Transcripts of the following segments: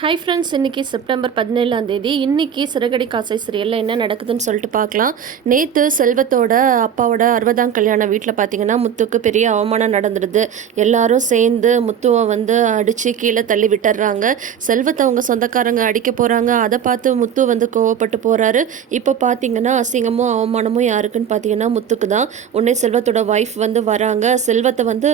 Hi friends இன்றைக்கி September பதினேழாம் தேதி. இன்றைக்கி சிறகடி காசை சீரியலில் என்ன நடக்குதுன்னு சொல்லிட்டு பார்க்கலாம். நேற்று செல்வத்தோட அப்பாவோட அறுபதாம் கல்யாண வீட்டில் பார்த்தீங்கன்னா முத்துக்கு பெரிய அவமானம் நடந்துடுது எல்லாரும் சேர்ந்து முத்துவை வந்து அடித்து கீழே தள்ளி விட்டுறாங்க. செல்வத்தை அவங்க சொந்தக்காரங்க அடிக்க போகிறாங்க அதை பார்த்து முத்து வந்து கோவப்பட்டு போகிறாரு இப்போ பார்த்தீங்கன்னா அசிங்கமும் அவமானமும் யாருக்குன்னு பார்த்தீங்கன்னா முத்துக்கு தான். உடனே செல்வத்தோட ஒய்ஃப் வந்து வராங்க. செல்வத்தை வந்து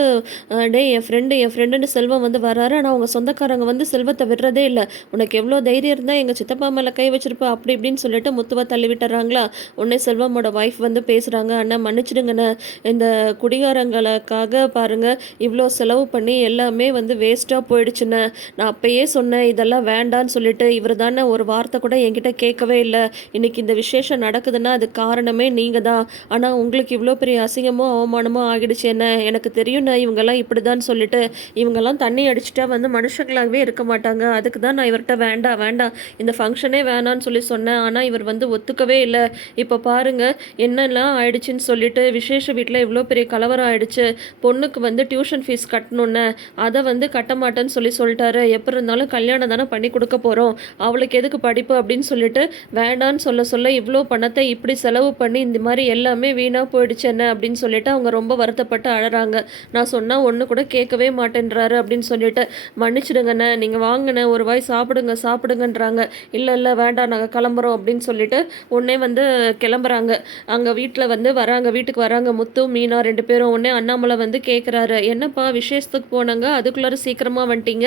டே என் ஃப்ரெண்டு என் ஃப்ரெண்டுன்னு செல்வம் வந்து வராரு. ஆனால் அவங்க சொந்தக்காரங்க வந்து செல்வத்தை விடுறதே இல்லை. உனக்கு எவ்வளோ தைரியம் இருந்தால் எங்கள் சித்தப்பா மேலே கை வச்சிருப்பா அப்படி இப்படின்னு சொல்லிட்டு முத்துவை தள்ளி விட்டுறாங்களா? உடனே செல்வமோட ஒய்ஃப் வந்து பேசுகிறாங்க அண்ணா மன்னிச்சிடுங்கண்ணே. இந்த குடிகாரங்களுக்காக பாருங்க. இவ்வளோ செலவு பண்ணி எல்லாமே வந்து வேஸ்ட்டாக போயிடுச்சுண்ணே. நான் அப்பயே சொன்னேன் இதெல்லாம் வேண்டான்னு சொல்லிட்டு. இவர் தானே ஒரு வார்த்தை கூட என்கிட்ட கேட்கவே இல்லை. இன்னைக்கு இந்த விசேஷம் நடக்குதுன்னா அது காரணமே நீங்கள் தான் ஆனால் உங்களுக்கு இவ்வளோ பெரிய அசிங்கமோ அவமானமோ ஆகிடுச்சு என்ன? எனக்கு தெரியும்ண்ணா இவங்கெல்லாம் இப்படி தான் சொல்லிட்டு. இவங்கெல்லாம் தண்ணி அடிச்சிட்டா வந்து மனுஷங்களாகவே இருக்க மாட்டாங்க. அதுக்கு தான் நான் இவர்கிட்ட வேண்டாம் வேண்டாம் இந்த ஃபங்க்ஷனே வேணான்னு சொல்லி சொன்னேன். ஆனால் இவர் வந்து ஒத்துக்கவே இல்லை. இப்போ பாருங்க என்னெல்லாம் ஆயிடுச்சுன்னு சொல்லிட்டு விசேஷ வீட்டில் இவ்வளோ பெரிய கலவரம் ஆயிடுச்சு. பொண்ணுக்கு வந்து டியூஷன் ஃபீஸ் கட்டணுன்னு அதை வந்து கட்ட மாட்டேன்னு சொல்லி சொல்லிட்டாரு. எப்படி இருந்தாலும் கல்யாணம் தானே பண்ணி கொடுக்க போகிறோம் அவளுக்கு எதுக்கு படிப்பு அப்படின்னு சொல்லிட்டு வேண்டான்னு சொல்ல சொல்ல இவ்வளோ பணத்தை இப்படி செலவு பண்ணி இந்த மாதிரி எல்லாமே வீணாக போயிடுச்சு என்ன அப்படின்னு சொல்லிட்டு அவங்க ரொம்ப வருத்தப்பட்டு அழறாங்க. நான் சொன்னால் ஒன்று கூட கேட்கவே மாட்டேன்றாரு அப்படின்னு சொல்லிட்டு மன்னிச்சிடுங்கண்ணே நீங்கள் வாங்கினே ஒரு பாய் சாப்பிடுங்க சாப்பிடுங்கன்றாங்க. இல்லை இல்லை வேண்டாம் நாங்கள் கிளம்புறோம் அப்படின்னு சொல்லிட்டு உடனே வந்து கிளம்புறாங்க. அங்கே வீட்டில் வந்து வராங்க வீட்டுக்கு வராங்க முத்து மீனா ரெண்டு பேரும். உடனே அண்ணாமலை வந்து கேட்குறாரு என்னப்பா விசேஷத்துக்கு போனாங்க? அதுக்குள்ளார சீக்கிரமாக வந்துட்டீங்க?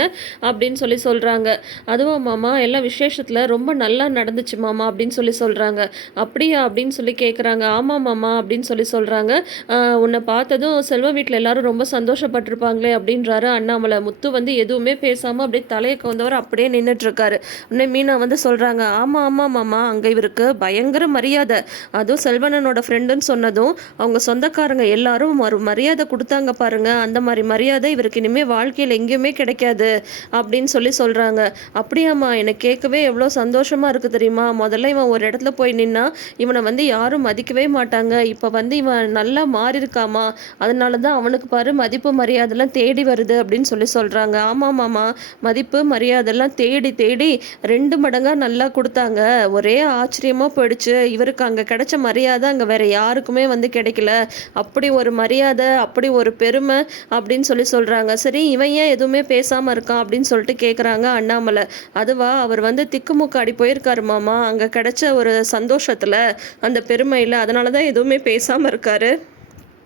அப்படின்னு சொல்லி சொல்கிறாங்க அதுவும் மாமா எல்லாம் விசேஷத்தில் ரொம்ப நல்லா நடந்துச்சு மாமா அப்படின்னு சொல்லி சொல்கிறாங்க அப்படியா? அப்படின்னு சொல்லி கேட்குறாங்க ஆமாம் மாமா அப்படின்னு சொல்லி சொல்கிறாங்க உன்னை பார்த்ததும் செல்வ வீட்டில் எல்லாரும் ரொம்ப சந்தோஷப்பட்டிருப்பாங்களே அப்படின்றாரு அண்ணாமலை. முத்து வந்து எதுவுமே பேசாமல் அப்படியே தலையை கவுந்தவர் அப்படியே நின்றுட்டுருக்காரு உடனே மீனா வந்து சொல்கிறாங்க ஆமாம் ஆமாம் மாமா அங்கே இவருக்கு பயங்கர மரியாதை. அதுவும் செல்வனனோட ஃப்ரெண்டுன்னு சொன்னதும் அவங்க சொந்தக்காரங்க எல்லாரும் ஒரு மரியாதை கொடுத்தாங்க பாருங்க. அந்த மாதிரி மரியாதை இவருக்கு இனிமேல் வாழ்க்கையில் எங்கேயுமே கிடைக்காது அப்படின்னு சொல்லி சொல்கிறாங்க அப்படியாம்மா எனக்கு கேட்கவே எவ்வளோ சந்தோஷமாக இருக்குது தெரியுமா? முதல்ல இவன் ஒரு இடத்துல போய் நின்னா இவனை வந்து யாரும் மதிக்கவே மாட்டாங்க. இப்போ வந்து இவன் நல்லா மாறியிருக்காமா? அதனால தான் அவனுக்கு பாரு மதிப்பு மரியாதைலாம் தேடி வருது அப்படின்னு சொல்லி சொல்கிறாங்க ஆமாம் மாமா மதிப்பு மரியாதைலாம் தேடி தேடி ரெண்டு மடங்காக நல்லா கொடுத்தாங்க. ஒரே ஆச்சரியமாக போயிடுச்சு. இவருக்கு அங்கே கிடைச்ச மரியாதை அங்கே வேற யாருக்குமே வந்து கிடைக்கல. அப்படி ஒரு மரியாதை அப்படி ஒரு பெருமை அப்படின்னு சொல்லி சொல்கிறாங்க சரி இவன் ஏன் எதுவுமே பேசாமல் இருக்கான் அப்படின்னு சொல்லிட்டு கேட்குறாங்க அண்ணாமலை. அதுவா அவர் வந்து திக்குமுக்காடி போயிருக்காரு மாமா. அங்கே கிடைச்ச ஒரு சந்தோஷத்தில் அந்த பெருமையில் அதனால தான் எதுவுமே பேசாமல் இருக்காரு.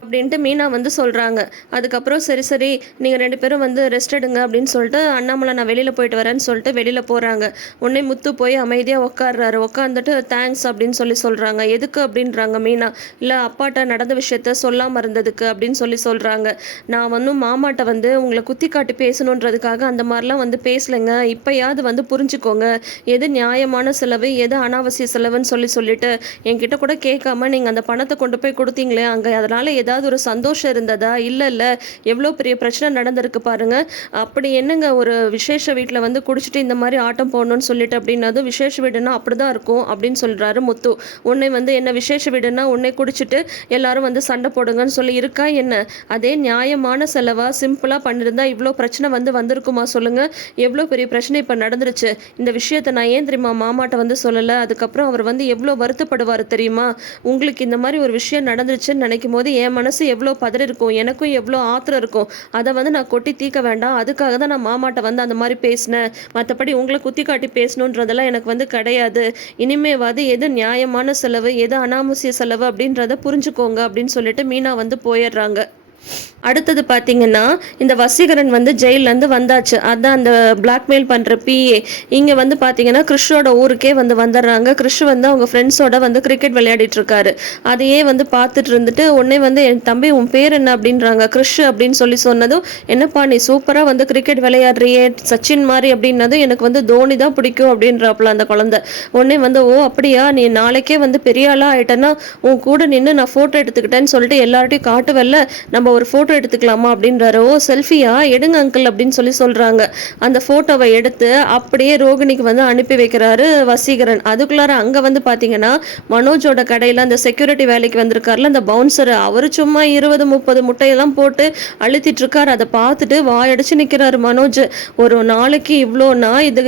அப்படின்ட்டு மீனா வந்து சொல்கிறாங்க அதுக்கப்புறம் சரி சரி நீங்கள் ரெண்டு பேரும் வந்து ரெஸ்ட் எடுங்க அப்படின்னு சொல்லிட்டு அண்ணாமலை நான் வெளியில் போயிட்டு வரேன்னு சொல்லிட்டு வெளியில் போகிறாங்க உடனே முத்து போய் அமைதியாக உட்காடுறாரு உட்காந்துட்டு தேங்க்ஸ் அப்படின்னு சொல்லி சொல்கிறாங்க எதுக்கு? அப்படின்றாங்க மீனா. இல்லை அப்பாட்ட நடந்த விஷயத்த சொல்லாமல் இருந்ததுக்கு அப்படின்னு சொல்லி சொல்கிறாங்க நான் வந்து மாமாட்ட வந்து உங்களை குத்தி காட்டி பேசணுன்றதுக்காக அந்த மாதிரிலாம் வந்து பேசலைங்க. இப்போயாவது வந்து புரிஞ்சுக்கோங்க. எது நியாயமான செலவு எது அனாவசிய செலவுன்னு சொல்லி சொல்லிட்டு என்கிட்ட கூட கேட்காம நீங்கள் அந்த பணத்தை கொண்டு போய் கொடுத்தீங்களே அங்கே. அதனால் ஏதாவது ஒரு சந்தோஷம் இருந்ததா? இல்லை இல்லை எவ்வளோ பெரிய பிரச்சனை நடந்திருக்கு பாருங்க. அப்படி என்னங்க ஒரு விசேஷ வீட்டில் வந்து குடிச்சிட்டு இந்த மாதிரி ஆட்டம் போடணும்னு சொல்லிட்டு அப்படின்னதும் விசேஷ வீடுனா அப்படி தான் இருக்கும் அப்படின்னு சொல்கிறாரு முத்து. உன்னை வந்து என்ன விசேஷ வீடுனா உன்னை குடிச்சிட்டு எல்லாரும் வந்து சண்டை போடுங்கன்னு சொல்லி இருக்கா என்ன? அதே நியாயமான செலவாக சிம்பிளாக பண்ணியிருந்தா இவ்வளோ பிரச்சனை வந்து வந்திருக்குமா சொல்லுங்க. எவ்வளோ பெரிய பிரச்சனை இப்போ நடந்துருச்சு. இந்த விஷயத்தை நான் ஏன் தெரியுமா மாமாட்ட வந்து சொல்லலை? அதுக்கப்புறம் அவர் வந்து எவ்வளோ வருத்தப்படுவார் தெரியுமா? உங்களுக்கு இந்த மாதிரி ஒரு விஷயம் நடந்துருச்சுன்னு நினைக்கும் போது என் மனசு எவ்வளோ பதறி இருக்கும் எனக்கும் எவ்வளோ ஆத்திரம் இருக்கும் அதை வந்து நான் கொட்டி தீர்க்க வேண்டாம். அதுக்காக தான் நான் மாமாட்ட வந்து அந்த மாதிரி பேசினேன். மற்றபடி உங்களை குத்தி காட்டி பேசணுன்றதெல்லாம் எனக்கு வந்து கிடையாது. இனிமேவாது எது நியாயமான செலவு எது அனாவசிய செலவு அப்படின்றத புரிஞ்சுக்கோங்க அப்படின்னு சொல்லிட்டு மீனா வந்து போயிடுறாங்க. அடுத்தது பார்த்தீங்கன்னா இந்த வசீகரன் வந்து ஜெயிலேருந்து வந்தாச்சு. அதான் அந்த பிளாக்மெயில் பண்ணுற பிஏ இங்கே வந்து பார்த்தீங்கன்னா கிறிஷோட ஊருக்கே வந்து வந்துடுறாங்க கிறிஷ் வந்து அவங்க ஃப்ரெண்ட்ஸோட வந்து கிரிக்கெட் விளையாடிட்டு இருக்காரு அதையே வந்து பார்த்துட்டு இருந்துட்டு உடனே வந்து என் தம்பி உன் பேர் என்ன அப்படின்றாங்க. கிறிஷ் அப்படின்னு சொல்லி சொன்னதும் என்னப்பா நீ சூப்பராக வந்து கிரிக்கெட் விளையாடுறியே? சச்சின் மாதிரி அப்படின்னதும் எனக்கு வந்து தோனி தான் பிடிக்கும் அப்படின்றாப்புல அந்த குழந்தை. உடனே வந்து ஓ அப்படியா? நீ நாளைக்கே வந்து பெரிய ஆளாக ஆயிட்டேன்னா உன் கூட நின்று நான் ஃபோட்டோ எடுத்துக்கிட்டேன்னு சொல்லிட்டு எல்லார்ட்டையும் காட்டுவல்ல? நம்ம ஒரு ஃபோட்டோ ஃபோட்டோ எடுத்துக்கலாமா அப்படின்றாரு? ஓ செல்ஃபியா? எடுங்க அங்கிள் அப்படின்னு சொல்லி சொல்கிறாங்க அந்த ஃபோட்டோவை எடுத்து அப்படியே ரோகிணிக்கு வந்து அனுப்பி வைக்கிறாரு வசீகரன். அதுக்குள்ளார அங்கே வந்து பார்த்தீங்கன்னா மனோஜோட கடையில் அந்த செக்யூரிட்டி வேலைக்கு வந்திருக்காருல அந்த பவுன்சர் அவர் சும்மா இருபது முப்பது முட்டையெல்லாம் போட்டு அழுத்திட்டு இருக்காரு. அதை பார்த்துட்டு வாயடிச்சு நிற்கிறாரு மனோஜ். ஒரு நாளைக்கு இவ்வளோனா இது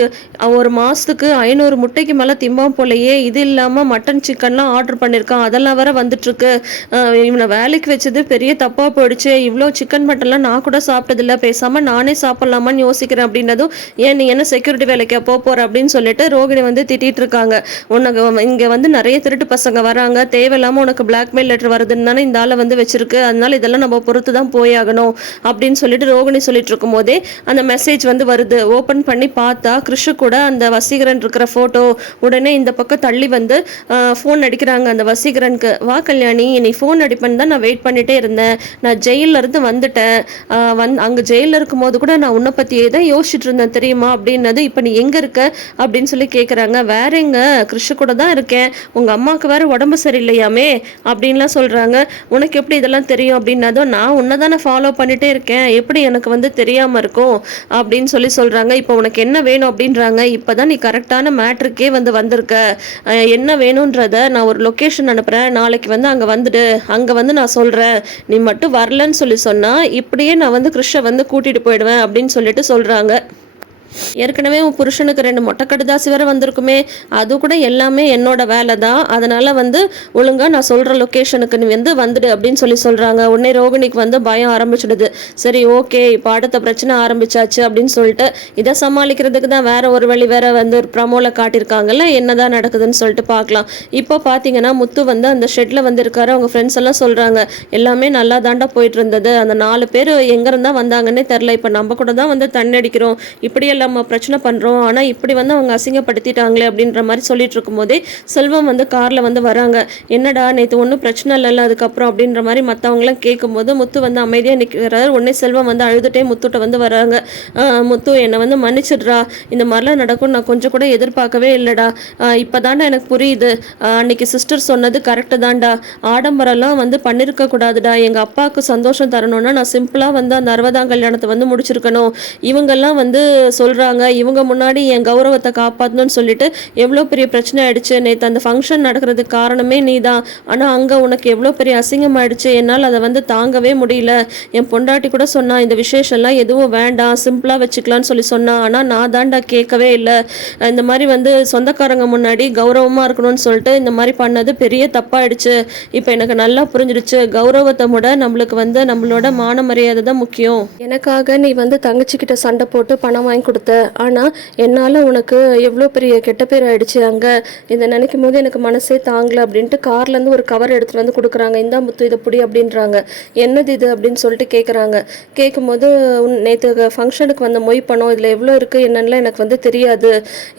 ஒரு மாதத்துக்கு ஐநூறு முட்டைக்கு மேலே திம்பாம் போலையே. இது இல்லாமல் மட்டன் சிக்கன்லாம் ஆர்டர் பண்ணியிருக்கான் அதெல்லாம் வேற வந்துட்டுருக்கு இவனை வேலைக்கு வச்சது பெரிய தப்பாக போயிடுச்சு. இவ்வளோ சிக்கன் மட்டன்லாம் நான் கூட சாப்பிட்டதில்ல. பேசாமல் நானே சாப்பிட்லாமான்னு யோசிக்கிறேன் அப்படின்னதும் ஏன் நீ என்ன செக்யூரிட்டி வேலைக்கு போக போகிற அப்படின்னு சொல்லிட்டு ரோகிணி வந்து திட்டிகிட்டு இருக்காங்க. உனக்கு இங்கே வந்து நிறைய திருட்டு பசங்க வராங்க. தேவையில்லாமல் உனக்கு பிளாக்மெயில் லெட்டர் வருதுன்னு தானே இந்த ஆளை வந்து வச்சிருக்கு. அதனால இதெல்லாம் நம்ம பொறுத்து தான் போயாகணும் அப்படின்னு சொல்லிட்டு ரோகிணி சொல்லிட்டு இருக்கும் போதே அந்த மெசேஜ் வந்து வருது. ஓப்பன் பண்ணி பார்த்தா கிருஷு கூட அந்த வசீகரன் இருக்கிற ஃபோட்டோ உடனே இந்த பக்கம் தள்ளி வந்து ஃபோன் அடிக்கிறாங்க அந்த வசீகரனுக்கு. வா கல்யாணி நீ ஃபோன் அடிப்பேன்னு தான் நான் வெயிட் பண்ணிட்டே இருந்தேன். நான் ஜெயிலில் இருந்து வந்துட்டேன். வந் அங்கே ஜெயிலில் இருக்கும்போது கூட நான் உன்னை பற்றியே தான் யோசிச்சுட்டு இருந்தேன் தெரியுமா? அப்படின்னது இப்போ நீ எங்கே இருக்க? அப்படின்னு சொல்லி கேட்குறாங்க வேற எங்க? கிருஷ்ண கூட தான் இருக்கேன். உங்கள் அம்மாவுக்கு வேற உடம்பு சரியில்லையாமே? அப்படின்லாம் சொல்கிறாங்க உனக்கு எப்படி இதெல்லாம் தெரியும்? அப்படின்னதும் நான் உன்னை தானே ஃபாலோ பண்ணிட்டே இருக்கேன். எப்படி எனக்கு வந்து தெரியாமல் இருக்கும்? அப்படின்னு சொல்லி சொல்கிறாங்க இப்போ உனக்கு என்ன வேணும்? அப்படின்றாங்க. இப்போ தான் நீ கரெக்டான மேட்ருக்கே வந்து வந்திருக்க. என்ன வேணுன்றத நான் ஒரு லொக்கேஷன் அனுப்புகிறேன் நாளைக்கு வந்து அங்கே வந்துடு. அங்கே வந்து நான் சொல்கிறேன் நீ மட்டும் வரலன்னு சொல்லி சொன்னால் இப்படியே நான் வந்து கிருஷ்ண வந்து கூட்டிகிட்டு போயிடுவேன் அப்படின்னு சொல்லிட்டு சொல்கிறாங்க ஏற்கனவே உன் புருஷனுக்கு ரெண்டு மொட்டை கடுதாசி வேற வந்திருக்குமே அது கூட எல்லாமே என்னோட வேலை தான் அதனால வந்து ஒழுங்கா நான் சொல்ற லொக்கேஷனுக்கு நீ வந்து வந்துடு அப்படின்னு சொல்லி சொல்றாங்க. உடனே ரோகிணிக்கு வந்து பயம் ஆரம்பிச்சிடுது. சரி ஓகே இப்போ அடுத்த பிரச்சனை ஆரம்பிச்சாச்சு அப்படின்னு சொல்லிட்டு இதை சமாளிக்கிறதுக்கு தான் வேற ஒரு வழி வேற வந்து ஒரு ப்ரமோல காட்டியிருக்காங்கல்ல என்னதான் நடக்குதுன்னு சொல்லிட்டு பார்க்கலாம். இப்போ பார்த்தீங்கன்னா முத்து வந்து அந்த ஷெட்ல வந்து இருக்காரு அவங்க ஃப்ரெண்ட்ஸ் எல்லாம் சொல்றாங்க எல்லாமே நல்லா தாண்டா போயிட்டு இருந்தது. அந்த நாலு பேர் எங்க இருந்தா வந்தாங்கன்னே தெரில இப்போ நம்ம கூட தான் வந்து தண்ணி அடிக்கிறோம். இப்படி எல்லாம் நம்ம பிரச்சனை பண்ணுறோம் ஆனால் இப்படி வந்து அவங்க அசிங்கப்படுத்திட்டாங்களே அப்படின்ற மாதிரி சொல்லிட்டு இருக்கும்போதே செல்வம் வந்து காரில் வந்து வராங்க. என்னடா நேற்று ஒன்றும் பிரச்சனை இல்லைல்ல அதுக்கப்புறம் அப்படின்ற மாதிரி மற்றவங்களாம் கேட்கும்போது முத்து வந்து அமைதியாக நிற்கிறார் உடனே செல்வம் வந்து அழுதுகிட்டே முத்துட்ட வந்து வராங்க. முத்து என்னை வந்து மன்னிச்சிடுறா. இந்த மாதிரிலாம் நடக்கும் நான் கொஞ்சம் கூட எதிர்பார்க்கவே இல்லைடா. இப்போ தாண்டா எனக்கு புரியுது. அன்னைக்கு சிஸ்டர் சொன்னது கரெக்டு தான்டா. ஆடம்பரம்லாம் வந்து பண்ணியிருக்க கூடாதுடா. எங்கள் அப்பாவுக்கு சந்தோஷம் தரணும்னா நான் சிம்பிளாக வந்து அந்த அறுபதாம் கல்யாணத்தை வந்து முடிச்சிருக்கணும். இவங்கெல்லாம் வந்து சொல் சொல்கிறாங்க இவங்க முன்னாடி என் கௌரவத்தை காப்பாற்றணும்னு சொல்லிட்டு எவ்வளோ பெரிய பிரச்சனை ஆயிடுச்சு. நேற்று அந்த ஃபங்க்ஷன் நடக்கிறதுக்கு காரணமே நீ தான் ஆனால் அங்கே உனக்கு எவ்வளோ பெரிய அசிங்கமாயிடுச்சு என்னால் அதை வந்து தாங்கவே முடியல. என் பொண்டாட்டி கூட சொன்னா இந்த விசேஷம்லாம் எதுவும் வேண்டாம். சிம்பிளாக வச்சுக்கலாம்னு சொல்லி சொன்னா. ஆனால் நான் தாண்டா கேட்கவே இல்லை. இந்த மாதிரி வந்து சொந்தக்காரங்க முன்னாடி கௌரவமாக இருக்கணும்னு சொல்லிட்டு இந்த மாதிரி பண்ணது பெரிய தப்பாயிடுச்சு. இப்போ எனக்கு நல்லா புரிஞ்சிடுச்சு. கௌரவத்தை விட நம்மளுக்கு வந்து நம்மளோட மான மரியாதை தான் முக்கியம். எனக்காக நீ வந்து தங்கச்சிக்கிட்ட சண்டை போட்டு பணம் வாங்கி கொடுத்த. ஆனால் என்னால் உனக்கு எவ்வளோ பெரிய கெட்ட பேர் ஆயிடுச்சு அங்கே. இதை நினைக்கும் போது எனக்கு மனசே தாங்கலை அப்படின்ட்டு கார்லேருந்து ஒரு கவர் எடுத்துகிட்டு வந்து கொடுக்குறாங்க. இந்தா முத்து இதை புடி அப்படின்றாங்க. என்னது இது அப்படின்னு சொல்லிட்டு கேட்குறாங்க கேட்கும்போது நேற்று ஃபங்க்ஷனுக்கு வந்த மொய் பணம் இதில் எவ்வளோ இருக்குது என்னென்னலாம் எனக்கு வந்து தெரியாது.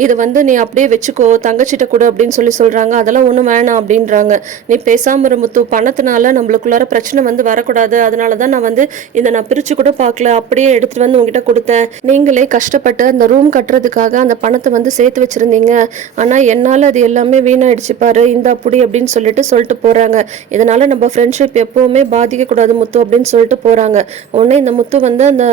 இதை வந்து நீ அப்படியே வச்சுக்கோ தங்கச்சிட்ட கொடு அப்படின்னு சொல்லி சொல்கிறாங்க அதெல்லாம் ஒன்றும் வேணாம் அப்படின்றாங்க. நீ பேசாமல் முத்து. பணத்தினால நம்மளுக்குள்ளார பிரச்சனை வந்து வரக்கூடாது. அதனால தான் நான் வந்து இதை நான் பிரித்து கூட பார்க்கல. அப்படியே எடுத்துகிட்டு வந்து உங்ககிட்ட கொடுத்தேன். நீங்களே கஷ்டப்பட்டு அந்த ரூம் கட்டுறதுக்காக அந்த பணத்தை வந்து சேர்த்து வச்சுருந்தீங்க. ஆனால் என்னால் அது எல்லாமே வீணாயிடுச்சு பாரு இந்த அப்படி அப்படின்னு சொல்லிட்டு சொல்லிட்டு போகிறாங்க இதனால் நம்ம ஃப்ரெண்ட்ஷிப் எப்போவுமே பாதிக்கக்கூடாது முத்து அப்படின்னு சொல்லிட்டு போகிறாங்க உடனே இந்த முத்து வந்து அந்த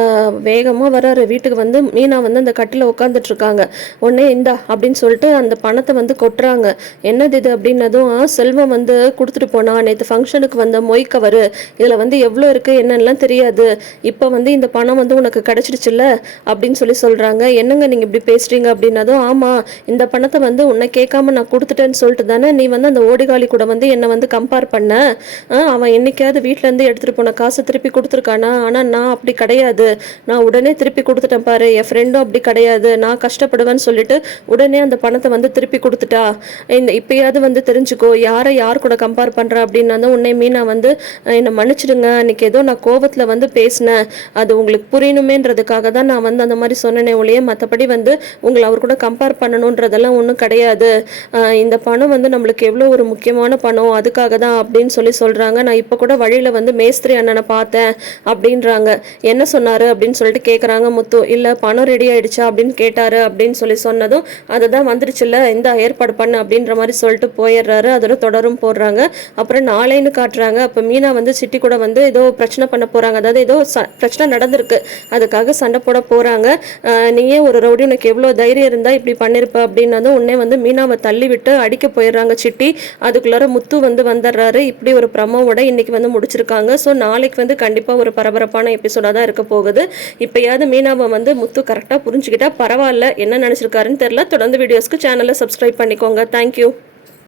வேகமாக வராரு. வீட்டுக்கு வந்து மீனா வந்து அந்த கட்டில் உட்காந்துட்ருக்காங்க உடனே இந்தா அப்படின்னு சொல்லிட்டு அந்த பணத்தை வந்து கொட்டுறாங்க. என்னது இது அப்படின்னதும் செல்வம் வந்து கொடுத்துட்டு போனா நேற்று ஃபங்க்ஷனுக்கு வந்த மொய் கவரு. இதில் வந்து எவ்வளோ இருக்குது என்னென்னலாம் தெரியாது. இப்போ வந்து இந்த பணம் வந்து உனக்கு கிடச்சிடுச்சுல்ல? அப்படின்னு சொல்லி சொல்கிறாங்க என்னங்க நீங்கள் இப்படி பேசுகிறீங்க அப்படின்னதும் ஆமாம் இந்த பணத்தை வந்து உன்னை கேட்காம நான் கொடுத்துட்டேன்னு சொல்லிட்டு தானே நீ வந்து அந்த ஓடிகாலி கூட வந்து என்னை வந்து கம்பேர் பண்ண. ஆ, அவன் என்னைக்காவது வீட்டிலேருந்து எடுத்துகிட்டு போன காசை திருப்பி கொடுத்துருக்கானா? ஆனால் நான் அப்படி கிடையாது. நான் உடனே திருப்பி கொடுத்துட்டேன் பாரு. என் ஃப்ரெண்டும் அப்படி கிடையாது. நான் கஷ்டப்படுவேன்னு சொல்லிட்டு உடனே அந்த பணத்தை வந்து திருப்பி கொடுத்துட்டா. இந்த இப்பயாவது வந்து தெரிஞ்சுக்கோ யாரை யார் கூட கம்பேர் பண்ணுற அப்படின்னா உன்னை மீனா வந்து என்னை மன்னிச்சிடுங்க. அன்னைக்கு ஏதோ நான் கோவத்தில் வந்து பேசினேன். அது உங்களுக்கு புரியணுமேன்றதுக்காக தான் நான் வந்து அந்த மாதிரி சொன்னேனே சொன்னேனே ஒழிய மற்றபடி வந்து உங்களை அவர் கூட கம்பேர் பண்ணணுன்றதெல்லாம் ஒன்றும் கிடையாது. இந்த பணம் வந்து நம்மளுக்கு எவ்வளோ ஒரு முக்கியமான பணம் அதுக்காக தான் அப்படின்னு சொல்லி சொல்கிறாங்க நான் இப்போ கூட வழியில் வந்து மேஸ்திரி அண்ணனை பார்த்தேன் அப்படின்றாங்க. என்ன சொன்னார் அப்படின்னு சொல்லிட்டு கேட்குறாங்க முத்து. இல்லை பணம் ரெடி ஆயிடுச்சா அப்படின்னு கேட்டார் அப்படின்னு சொல்லி சொன்னதும் அதுதான் வந்துருச்சுல்ல இந்த ஏற்பாடு பண்ணு அப்படின்ற மாதிரி சொல்லிட்டு போயிடுறாரு. அதோட தொடரும் போடுறாங்க. அப்புறம் நாளைன்னு காட்டுறாங்க. அப்போ மீனா வந்து சிட்டி கூட வந்து ஏதோ பிரச்சனை பண்ண போகிறாங்க அதாவது ஏதோ ச பிரச்சனை நடந்திருக்கு. அதுக்காக சண்டை போட போகிறாங்க நீயே ஒரு ரவுடி உனக்கு எவ்வளோ தைரியம் இருந்தால் இப்படி பண்ணியிருப்ப அப்படின்னதும் உடனே வந்து மீனாவை தள்ளி விட்டு அடிக்க போயிடுறாங்க சிட்டி. அதுக்குள்ளார முத்து வந்து வந்துடுறாரு. இப்படி ஒரு ப்ரமோவோட இன்னைக்கு வந்து முடிச்சிருக்காங்க. ஸோ நாளைக்கு வந்து கண்டிப்பாக ஒரு பரபரப்பான எபிசோடாக தான் இருக்க போகுது. இப்போயாவது மீனாவை வந்து முத்து கரெக்டாக புரிஞ்சுக்கிட்டா பரவாயில்ல. என்ன நினச்சிருக்காருன்னு தெரில தொடர்ந்து வீடியோஸ்க்கு சேனலை சப்ஸ்கிரைப் பண்ணிக்கோங்க. தேங்க்யூ